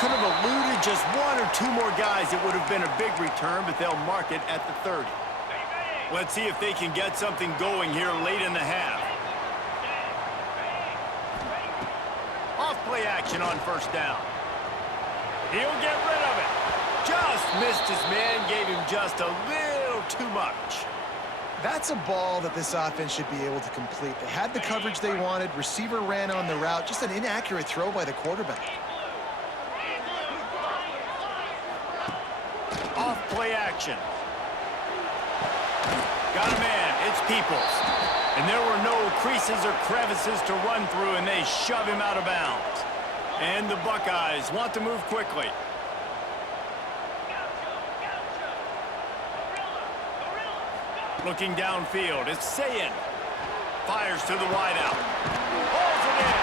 could have eluded just one or two more guys. It would have been a big return, but they'll mark it at the 30. Let's see if they can get something going here late in the half. Off-play action on first down. He'll get rid of it. Just missed his man, gave him just a little too much. That's a ball that this offense should be able to complete. They had the coverage they wanted. Receiver ran on the route. Just an inaccurate throw by the quarterback. Off-play action. Got a man. It's Peoples. And there were no creases or crevices to run through, and they shove him out of bounds. And the Buckeyes want to move quickly. Looking downfield, it's Sayin. Fires to the wideout. Pulls it in.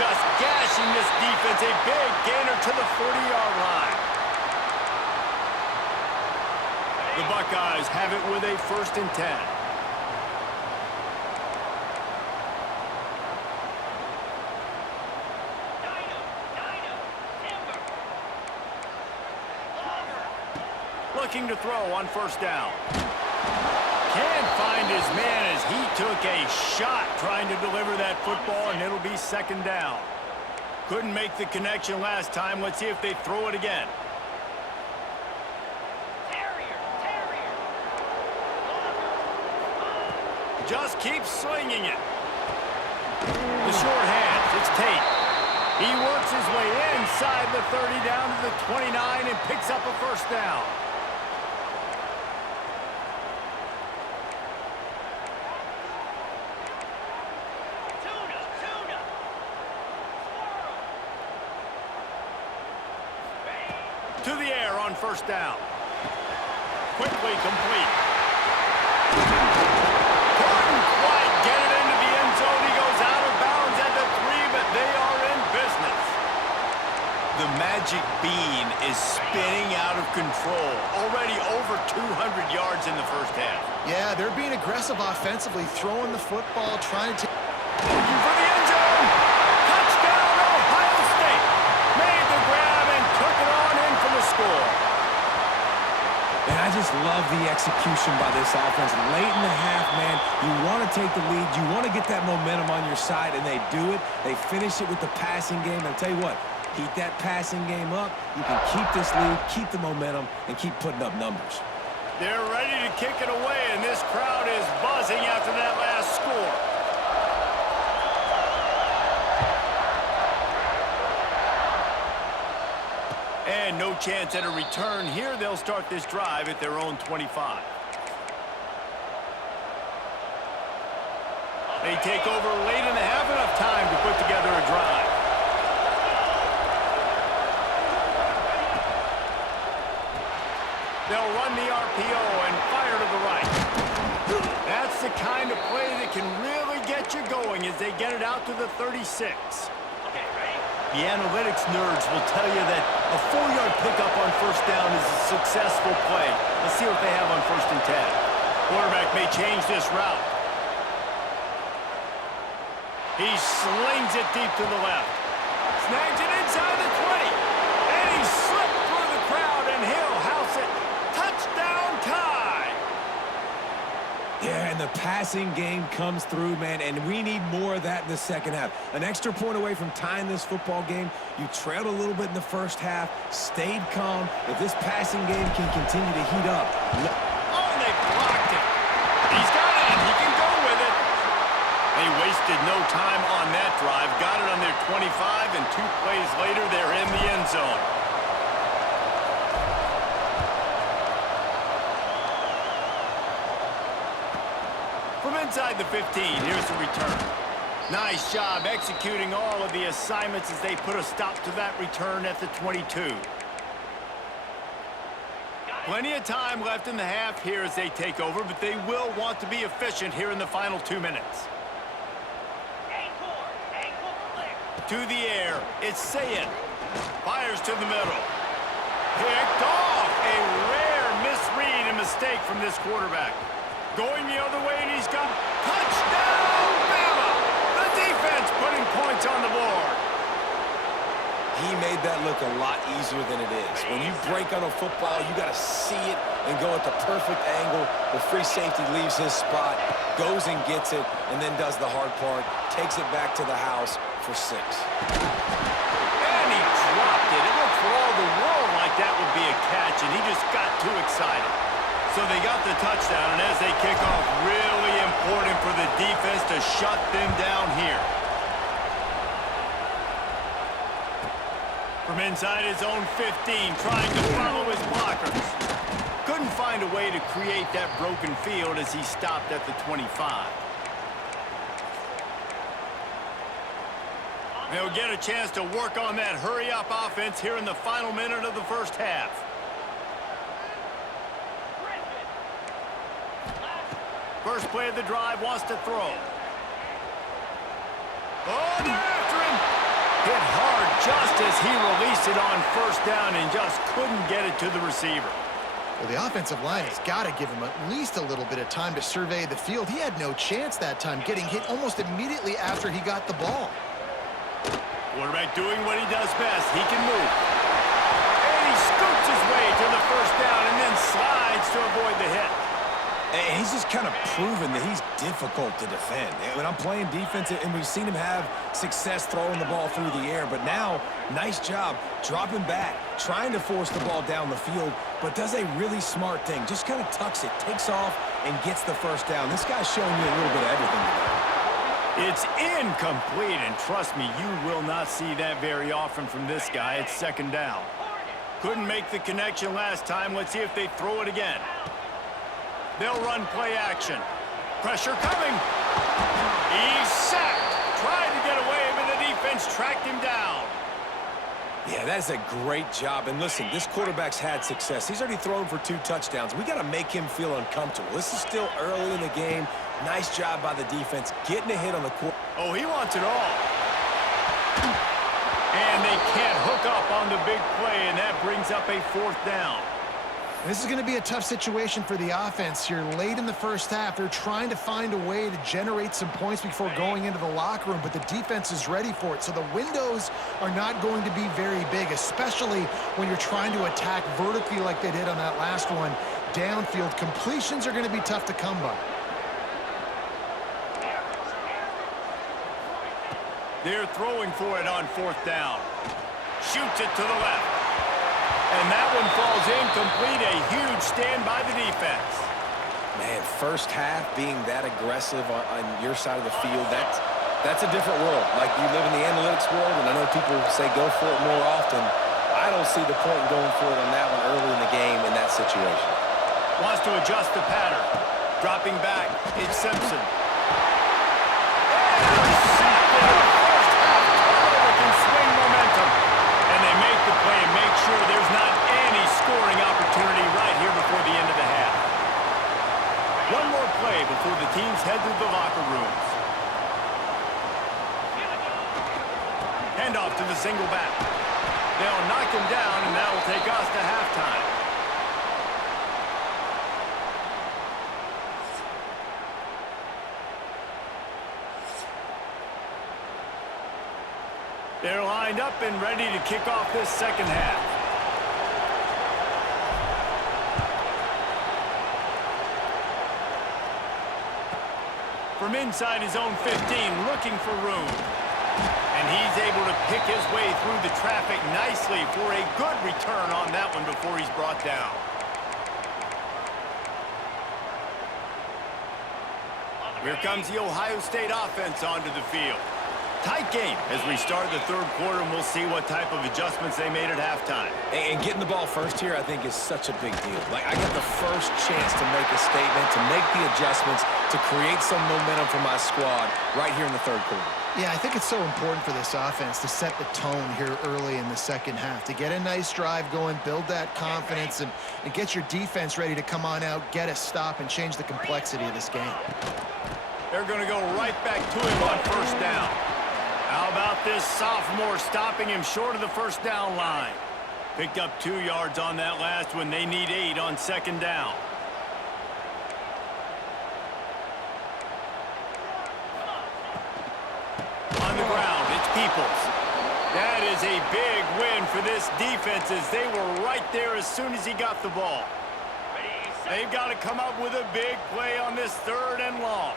Just gashing this defense. A big gainer to the 40-yard line. The Buckeyes have it with a 1st and 10. Looking to throw on first down. Can't find his man as he took a shot trying to deliver that football, and it'll be 2nd down. Couldn't make the connection last time. Let's see if they throw it again. Just keeps slinging it. The short hands, it's Tate. He works his way inside the 30 down to the 29 and picks up a 1st down. To the air on 1st down. Quickly complete. Couldn't quite get it into the end zone. He goes out of bounds at the 3, but they are in business. The magic bean is spinning out of control. Already over 200 yards in the 1st half. Yeah, they're being aggressive offensively, throwing the football, trying to... Looking for the end zone. Touchdown, Ohio State. Made the grab and took it on in for the score. And I just love the execution by this offense. Late in the half, man, you want to take the lead. You want to get that momentum on your side, and they do it. They finish it with the passing game. And I'll tell you what, keep that passing game up. You can keep this lead, keep the momentum, and keep putting up numbers. They're ready to kick it away, and this crowd is buzzing after that last score. And no chance at a return here. They'll start this drive at their own 25. They take over late in the half, enough time to put together a drive. They'll run the RPO and fire to the right. That's the kind of play that can really get you going as they get it out to the 36. The analytics nerds will tell you that a 4-yard pickup on 1st down is a successful play. Let's see what they have on 1st and 10. Quarterback may change this route. He slings it deep to the left. Snags it inside the 20. And he slipped through the crowd, and he'll house it. Touchdown tie. Yeah, and the passing game comes through, man, and we need more of that in the 2nd half. An extra point away from tying this football game. You trailed a little bit in the 1st half, stayed calm. If this passing game can continue to heat up. Oh, they blocked it. He's got it, and he can go with it. They wasted no time on that drive. Got it on their 25, and 2 plays later, they're in the end zone. From inside the 15, here's the return. Nice job executing all of the assignments as they put a stop to that return at the 22. Plenty of time left in the half here as they take over, but they will want to be efficient here in the final 2 minutes. To the air, it's Sayin. Fires to the middle. Picked off. A rare misread and mistake from this quarterback. Going the other way, and he's got touchdown, Bama! The defense putting points on the board. He made that look a lot easier than it is. When you break on a football, you got to see it and go at the perfect angle. The free safety leaves his spot, goes and gets it, and then does the hard part, takes it back to the house for 6. And he dropped it. It looked for all the world like that would be a catch, and he just got too excited. So they got the touchdown, and as they kick off, really important for the defense to shut them down here. From inside his own 15, trying to follow his blockers. Couldn't find a way to create that broken field as he stopped at the 25. They'll get a chance to work on that hurry-up offense here in the final minute of the first half. First play of the drive, wants to throw. Oh, they're after him! Hit hard just as he released it on first down and just couldn't get it to the receiver. Well, the offensive line has got to give him at least a little bit of time to survey the field. He had no chance that time, getting hit almost immediately after he got the ball. Quarterback doing what he does best. He can move. And he scoots his way to the first down and then slides to avoid the hit. And he's just kind of proven that he's difficult to defend. When I'm playing defense, and we've seen him have success throwing the ball through the air, but now, nice job dropping back, trying to force the ball down the field, but does a really smart thing. Just kind of tucks it, takes off, and gets the first down. This guy's showing you a little bit of everything today. It's incomplete, and trust me, you will not see that very often from this guy. It's second down. Couldn't make the connection last time. Let's see if they throw it again. They'll run play action. Pressure coming. He's sacked. Tried to get away, but the defense tracked him down. Yeah, that's a great job. And listen, this quarterback's had success. He's already thrown for 2 touchdowns. We got to make him feel uncomfortable. This is still early in the game. Nice job by the defense, getting a hit on the quarter. Oh, he wants it all. And they can't hook up on the big play, and that brings up a 4th down. This is going to be a tough situation for the offense here. Late in the first half, they're trying to find a way to generate some points before going into the locker room, but the defense is ready for it. So the windows are not going to be very big, especially when you're trying to attack vertically like they did on that last one. Downfield completions are going to be tough to come by. They're throwing for it on 4th down. Shoots it to the left. And that one falls incomplete. A huge stand by the defense. Man, first half being that aggressive on your side of the field, that's a different world. Like, you live in the analytics world, and I know people say go for it more often. I don't see the point in going for it on that one early in the game in that situation. Wants to adjust the pattern. Dropping back, it's Simpson. There's not any scoring opportunity right here before the end of the half. One more play before the teams head to the locker rooms. Handoff to the single back. They'll knock him down, and that will take us to halftime. They're lined up and ready to kick off this second half. From inside his own 15, looking for room. And he's able to pick his way through the traffic nicely for a good return on that one before he's brought down. Here comes the Ohio State offense onto the field. Tight game as we start the 3rd quarter, and we'll see what type of adjustments they made at halftime. And getting the ball first here, I think, is such a big deal. Like, I get the first chance to make a statement, to make the adjustments, to create some momentum for my squad right here in the 3rd quarter. Yeah, I think it's so important for this offense to set the tone here early in the second half, to get a nice drive going, build that confidence, and get your defense ready to come on out, get a stop, and change the complexity of this game. They're going to go right back to him on first down. How about this sophomore stopping him short of the first down line? Picked up 2 yards on that last one. They need 8 on second down. On the ground, it's Peoples. That is a big win for this defense as they were right there as soon as he got the ball. They've got to come up with a big play on this 3rd and long.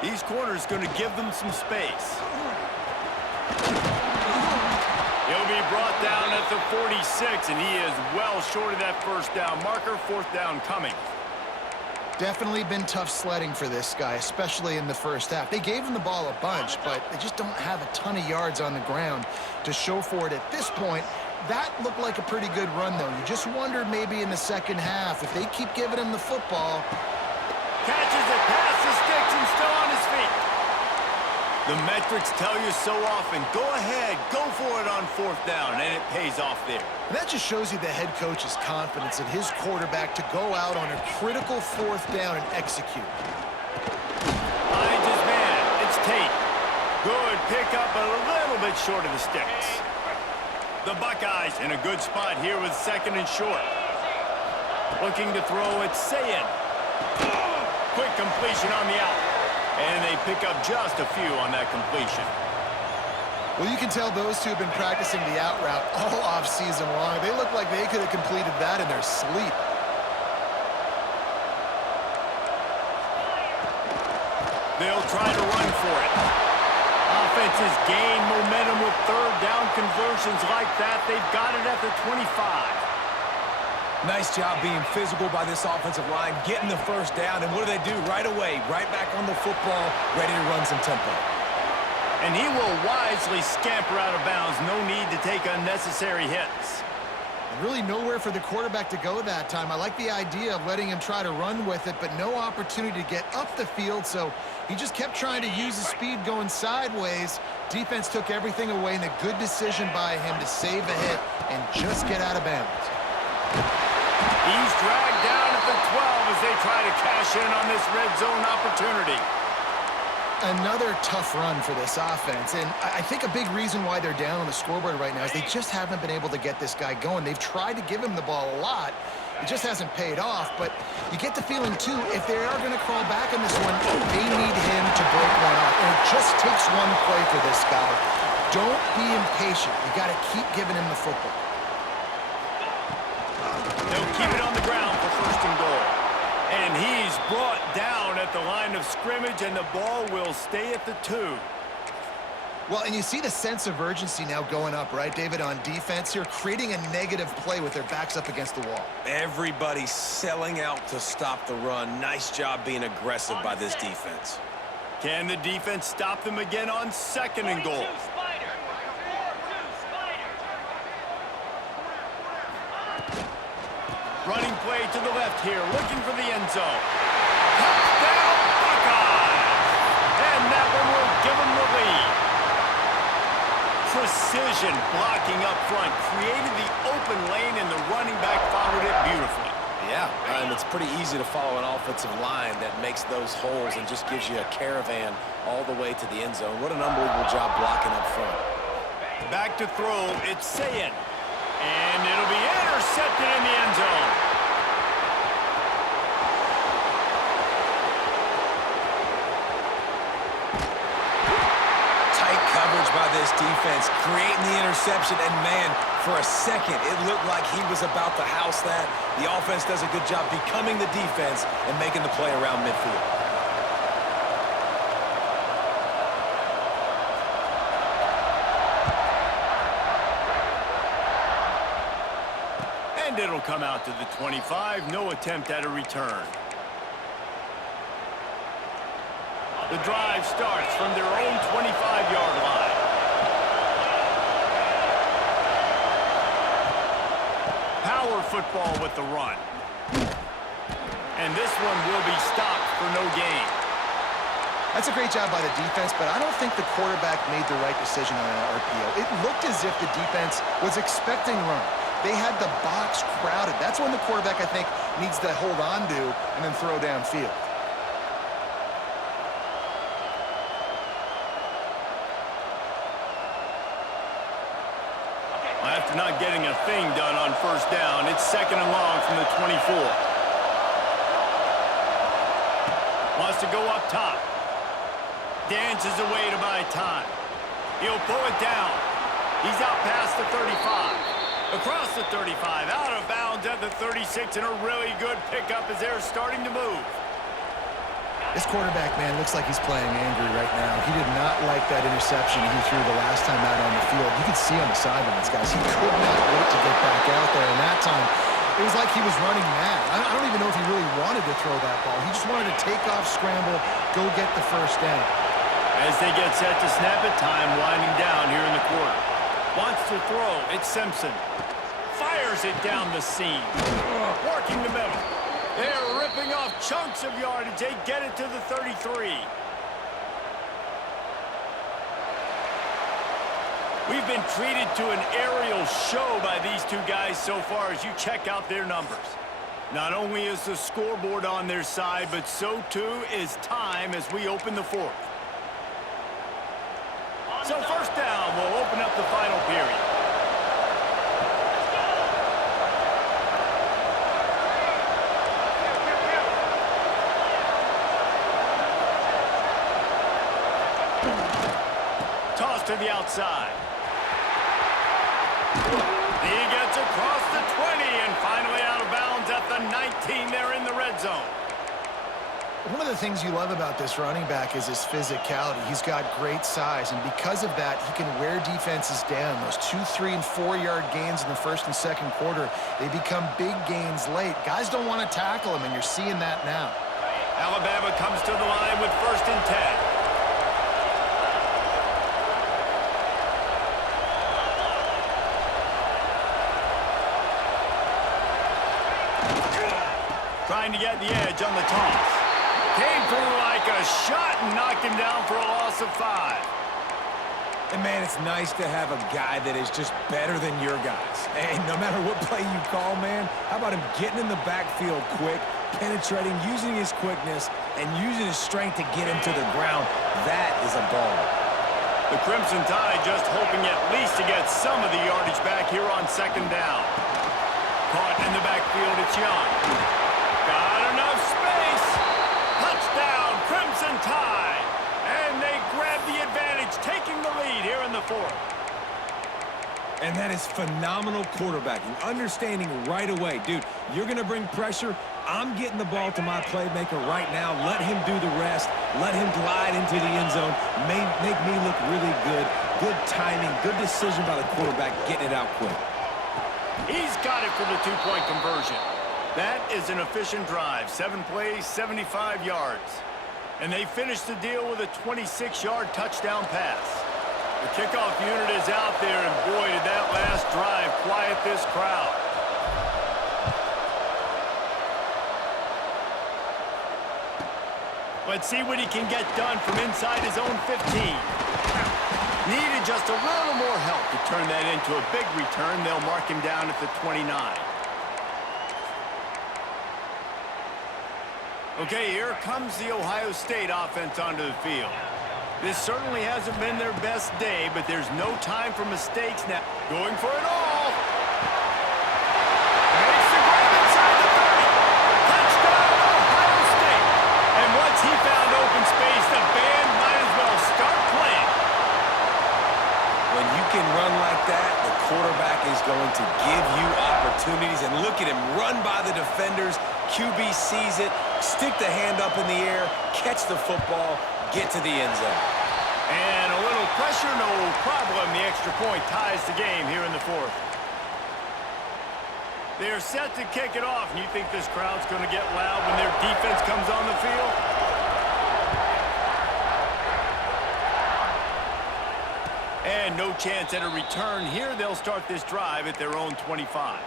These corners going to give them some space. He'll be brought down at the 46, and he is well short of that 1st down marker. 4th down coming. Definitely been tough sledding for this guy, especially in the first half. They gave him the ball a bunch, but they just don't have a ton of yards on the ground to show for it at this point. That looked like a pretty good run, though. You just wondered maybe in the second half, if they keep giving him the football. Catches it past the sticks and still on his feet. The metrics tell you so often, go ahead, go for it on 4th down, and it pays off there. And that just shows you the head coach's confidence in his quarterback to go out on a critical 4th down and execute. Finds his man. It's Tate. Good pickup, but a little bit short of the sticks. The Buckeyes in a good spot here with 2nd and short. Looking to throw, it's Sayin. Quick completion on the out. And they pick up just a few on that completion. Well, you can tell those two have been practicing the out route all off-season long. They look like they could have completed that in their sleep. They'll try to run for it. Offenses gain momentum with 3rd down conversions like that. They've got it at the 25. Nice job being physical by this offensive line, getting the 1st down, and what do? Right away, right back on the football, ready to run some tempo. And he will wisely scamper out of bounds. No need to take unnecessary hits. Really nowhere for the quarterback to go that time. I like the idea of letting him try to run with it, but no opportunity to get up the field, so he just kept trying to use his speed going sideways. Defense took everything away, and a good decision by him to save a hit and just get out of bounds. He's dragged down at the 12 as they try to cash in on this red zone opportunity. Another tough run for this offense, and I think a big reason why they're down on the scoreboard right now is they just haven't been able to get this guy going. They've tried to give him the ball a lot. It just hasn't paid off, but you get the feeling, too, if they are going to crawl back in this one, they need him to break one off, and it just takes one play for this guy. Don't be impatient. You got to keep giving him the football. They'll keep it on the ground for 1st and goal. And he's brought down at the line of scrimmage, and the ball will stay at the 2. Well, and you see the sense of urgency now going up, right, David, on defense here, creating a negative play with their backs up against the wall. Everybody selling out to stop the run. Nice job being aggressive by this defense. Can the defense stop them again on 2nd and goal? Running play to the left here, looking for the end zone. Touchdown, Buckeyes! And that one will give them the lead. Precision blocking up front, created the open lane, and the running back followed it beautifully. Yeah, and it's pretty easy to follow an offensive line that makes those holes and just gives you a caravan all the way to the end zone. What an unbelievable job blocking up front. Back to throw, it's Sayin. And it'll be intercepted in the end zone. Tight coverage by this defense, creating the interception, and man, for a second, it looked like he was about to house that. The offense does a good job becoming the defense and making the play around midfield. And it'll come out to the 25. No attempt at a return. The drive starts from their own 25-yard line. Power football with the run. And this one will be stopped for no gain. That's a great job by the defense, but I don't think the quarterback made the right decision on an RPO. It looked as if the defense was expecting run. They had the box crowded. That's when the quarterback, I think, needs to hold on to and then throw downfield. After not getting a thing done on 1st down, it's 2nd and long from the 24. Wants to go up top. Dances away to buy time. He'll pull it down. He's out past the 35. Across the 35, out of bounds at the 36, and a really good pickup as they're starting to move. This quarterback, man, looks like he's playing angry right now. He did not like that interception he threw the last time out on the field. You could see on the sidelines, guys. He could not wait to get back out there, and that time, it was like he was running mad. I don't even know if he really wanted to throw that ball. He just wanted to take off, scramble, go get the first down. As they get set to snap it, time winding down here in the quarter. Wants to throw. It's Simpson. Fires it down the seam. Working the middle. They're ripping off chunks of yardage. They get it to the 33. We've been treated to an aerial show by these two guys so far as you check out their numbers. Not only is the scoreboard on their side, but so too is time as we open the fourth. So first down will open up the final period. Toss to the outside. He gets across the 20 and finally out of bounds at the 19. They're in the red zone. One of the things you love about this running back is his physicality. He's got great size, and because of that, he can wear defenses down. Those 2, 3, and 4-yard gains in the first and second quarter, they become big gains late. Guys don't want to tackle him, and you're seeing that now. Alabama comes to the line with 1st and 10. Trying to get the edge on the toss. Came through like a shot and knocked him down for a loss of 5. And, man, it's nice to have a guy that is just better than your guys. And no matter what play you call, man, how about him getting in the backfield quick, penetrating, using his quickness, and using his strength to get him to the ground. That is a ball. The Crimson Tide just hoping at least to get some of the yardage back here on 2nd down. Caught in the backfield, it's Young. Got enough space. Touchdown, Crimson Tide. And they grab the advantage, taking the lead here in the fourth. And that is phenomenal quarterbacking. Understanding right away, dude, you're going to bring pressure. I'm getting the ball to my playmaker right now. Let him do the rest. Let him glide into the end zone. Make me look really good. Good timing, good decision by the quarterback, getting it out quick. He's got it for the 2-point conversion. That is an efficient drive. 7 plays, 75 yards. And they finished the deal with a 26-yard touchdown pass. The kickoff unit is out there, and boy, did that last drive quiet this crowd. Let's see what he can get done from inside his own 15. Needed just a little more help to turn that into a big return. They'll mark him down at the 29. Okay, here comes the Ohio State offense onto the field. This certainly hasn't been their best day, but there's no time for mistakes now. Going for it all. Makes the grab inside the 30. Touchdown, Ohio State. And once he found open space, the band might as well start playing. When you can run like that, the quarterback is going to give you opportunities. And look at him run by the defenders. QB sees it, stick the hand up in the air, catch the football, get to the end zone. And a little pressure, no problem. The extra point ties the game here in the fourth. They're set to kick it off, and you think this crowd's going to get loud when their defense comes on the field? And no chance at a return here. They'll start this drive at their own 25.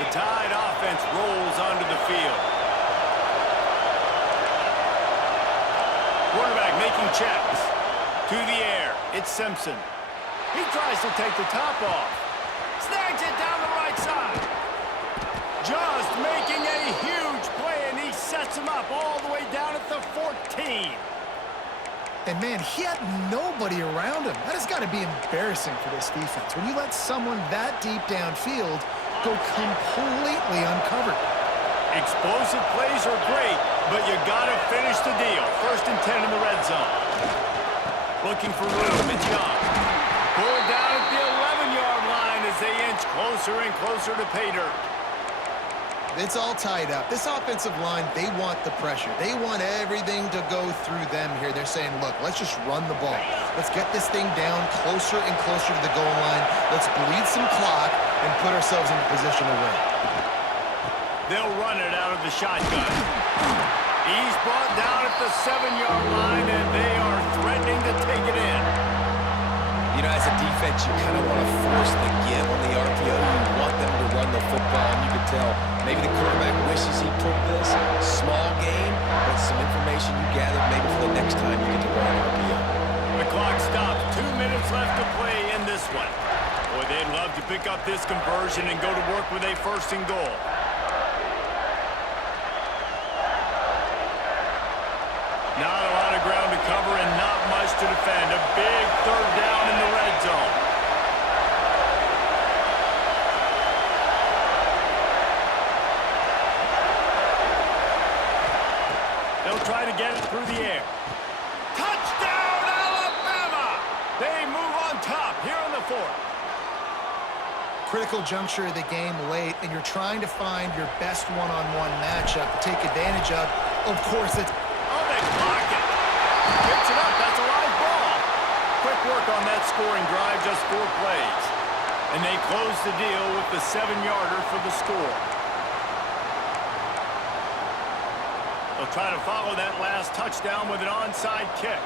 The Tide offense rolls onto the field. Quarterback making checks. To the air. It's Simpson. He tries to take the top off. Snags it down the right side. Just making a huge play, and he sets him up all the way down at the 14. And, man, he had nobody around him. That has got to be embarrassing for this defense. When you let someone that deep downfield go completely uncovered. Explosive plays are great, but you got to finish the deal. 1st and 10 in the red zone. Looking for room. It's Young. Pulled down at the 11-yard line as they inch closer and closer to pay dirt. It's all tied up. This offensive line, they want the pressure. They want everything to go through them here. They're saying, look, let's just run the ball. Let's get this thing down closer and closer to the goal line. Let's bleed some clock and put ourselves in a position to win. They'll run it out of the shotgun. He's brought down at the 7-yard line, and they are threatening to take it in. You know, as a defense, you kind of want to force the give on the RPO. You want them to run the football, and you can tell maybe the quarterback wishes he took this. Small game, but some information you gathered maybe for the next time you get to run an RPO. The clock stops. 2 minutes left to play in this one. Boy, they'd love to pick up this conversion and go to work with a 1st and goal. Not a lot of ground to cover and not much to defend. A big 3rd down in the red zone. They'll try to get it through the air. Touchdown, Alabama! They move on top here on the 4th. Critical juncture of the game late, and you're trying to find your best one-on-one matchup to take advantage of. Of course, it's... Oh, they block it. Picks it up. That's a live ball. Quick work on that scoring drive, just 4 plays. And they close the deal with the 7-yarder for the score. They'll try to follow that last touchdown with an onside kick.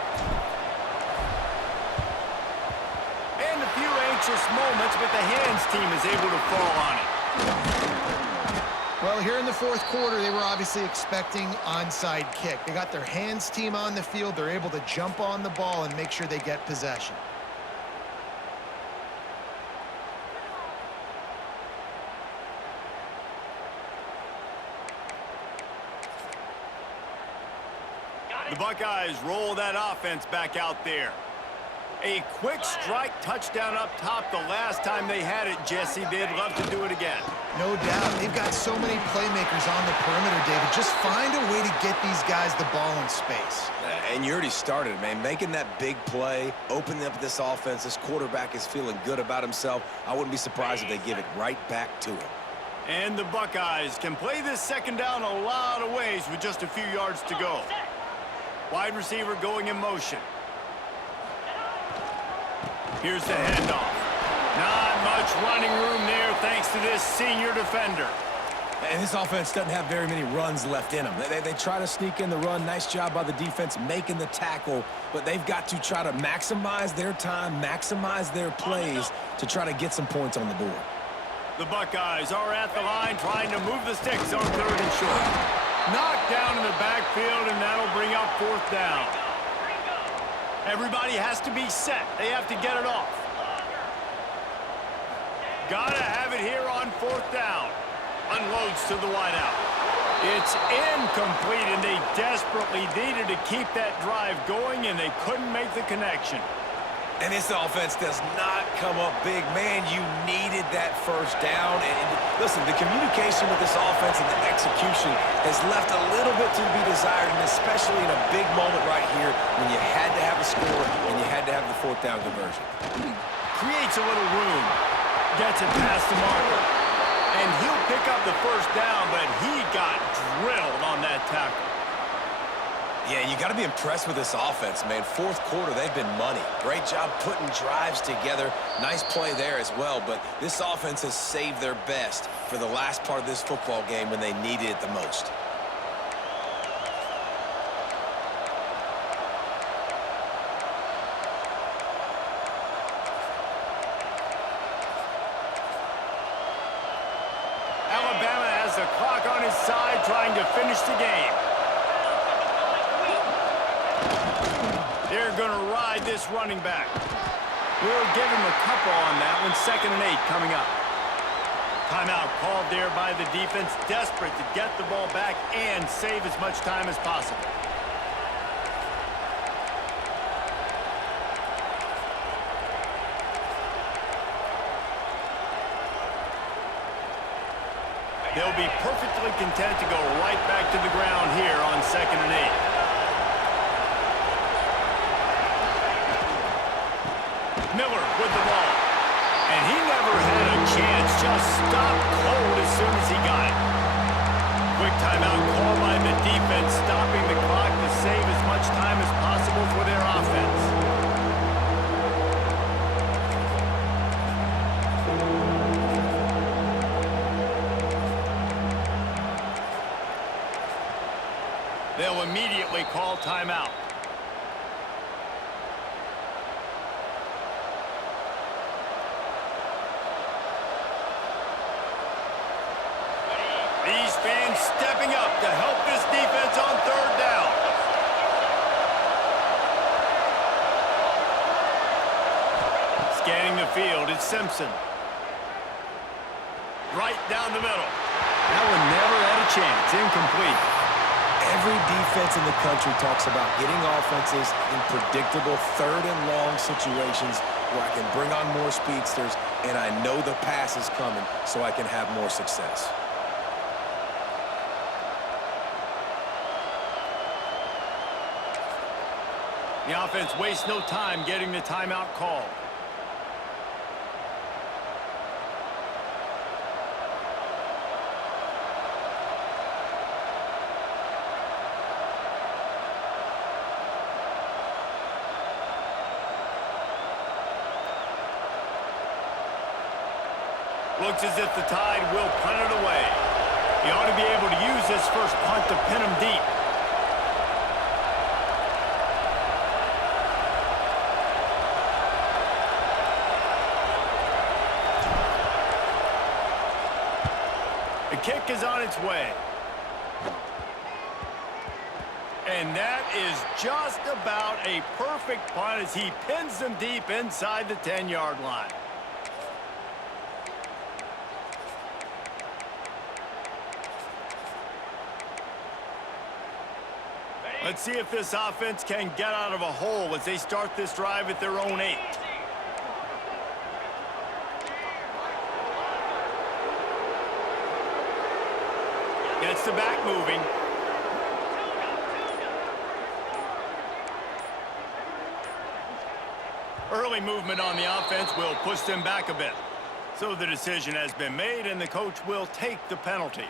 And a few anxious moments, but the hands team is able to fall on it. Well, here in the 4th quarter, they were obviously expecting onside kick. They got their hands team on the field. They're able to jump on the ball and make sure they get possession. The Buckeyes roll that offense back out there. A quick strike touchdown up top the last time they had it, Jesse. They'd love to do it again. No doubt. They've got so many playmakers on the perimeter, David. Just find a way to get these guys the ball in space. And you already started, man. Making that big play, opening up this offense. This quarterback is feeling good about himself. I wouldn't be surprised if they give it right back to him. And the Buckeyes can play this 2nd down a lot of ways with just a few yards to go. Wide receiver going in motion. Here's the handoff. Not much running room there thanks to this senior defender. And this offense doesn't have very many runs left in them. They try to sneak in the run. Nice job by the defense making the tackle. But they've got to try to maximize their time, maximize their plays to try to get some points on the board. The Buckeyes are at the line trying to move the sticks on 3rd and short. Knocked down in the backfield, and that'll bring up 4th down. Everybody has to be set. They have to get it off. Gotta have it here on 4th down. Unloads to the wideout. It's incomplete, and they desperately needed to keep that drive going, and they couldn't make the connection. And this offense does not come up big. Man, you needed that 1st down. And listen, the communication with this offense and the execution has left a little bit to be desired, and especially in a big moment right here when you had to have a score and you had to have the 4th down conversion. Creates a little room. Gets it past the marker. And he'll pick up the 1st down, but he got drilled on that tackle. Yeah, you got to be impressed with this offense, man. 4th quarter, they've been money. Great job putting drives together. Nice play there as well, but this offense has saved their best for the last part of this football game when they needed it the most. Alabama has the clock on his side trying to finish the game. They're going to ride this running back. We'll give him a couple on that one. 2nd and 8 coming up. Timeout called there by the defense, desperate to get the ball back and save as much time as possible. They'll be perfectly content to go right back to the ground here on 2nd and 8. Miller with the ball. And he never had a chance, just stopped cold as soon as he got it. Quick timeout call by the defense, stopping the clock to save as much time as possible for their offense. They'll immediately call timeout. These fans stepping up to help this defense on 3rd down. Scanning the field, it's Simpson. Right down the middle. That one never had a chance. Incomplete. Every defense in the country talks about getting offenses in predictable 3rd and long situations where I can bring on more speedsters and I know the pass is coming so I can have more success. The offense wastes no time getting the timeout called. Looks as if the Tide will punt it away. He ought to be able to use this first punt to pin him deep. The kick is on its way. And that is just about a perfect punt as he pins them deep inside the 10-yard line. Let's see if this offense can get out of a hole as they start this drive at their own 8. Gets the back moving. Early movement on the offense will push them back a bit. So the decision has been made, and the coach will take the penalty.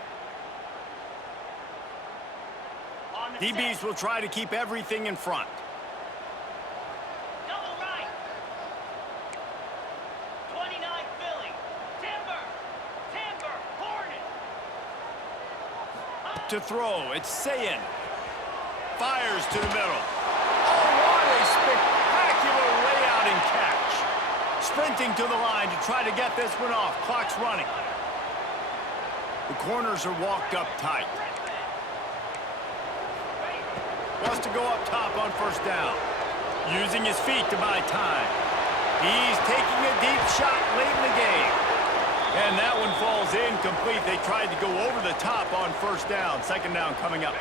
DBs will try to keep everything in front. Double right. 29 Philly. Timber. Hornet. To throw, it's Sayin. Fires to the middle. Oh, what a spectacular layout and catch. Sprinting to the line to try to get this one off. Clock's running. The corners are walked up tight. Wants to go up top on 1st down. Using his feet to buy time. He's taking a deep shot late in the game. And that one falls incomplete. They tried to go over the top on 1st down. 2nd down coming up.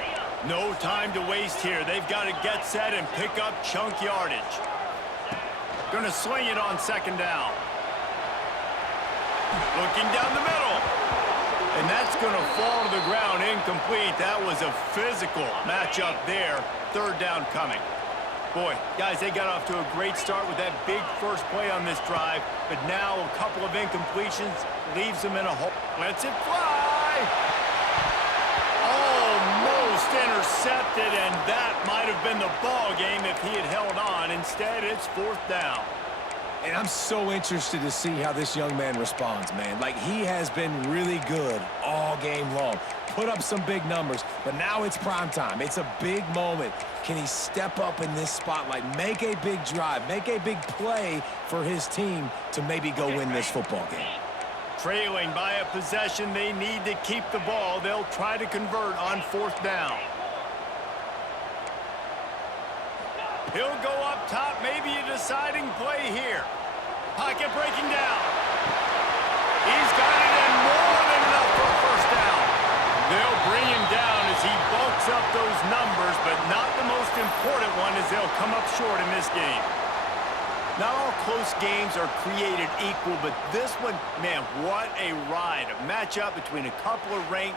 No time to waste here. They've got to get set and pick up chunk yardage. Going to swing it on 2nd down. Looking down the middle. And that's going to fall to the ground incomplete. That was a physical matchup there. 3rd down coming. Boy, guys, they got off to a great start with that big first play on this drive. But now a couple of incompletions leaves them in a hole. Lets it fly. Almost intercepted, and that might have been the ball game if he had held on. Instead, it's 4th down. And I'm so interested to see how this young man responds, man. Like, he has been really good all game long. Put up some big numbers, but now it's prime time. It's a big moment. Can he step up in this spotlight, make a big drive, make a big play for his team to maybe go win this football game? Trailing by a possession, they need to keep the ball. They'll try to convert on 4th down. He'll go up top, maybe a deciding play here. Pocket breaking down. He's got it in more than enough for a 1st down. They'll bring him down as he bulks up those numbers, but not the most important one as they'll come up short in this game. Not all close games are created equal, but this one, man, what a ride. A matchup between a couple of ranked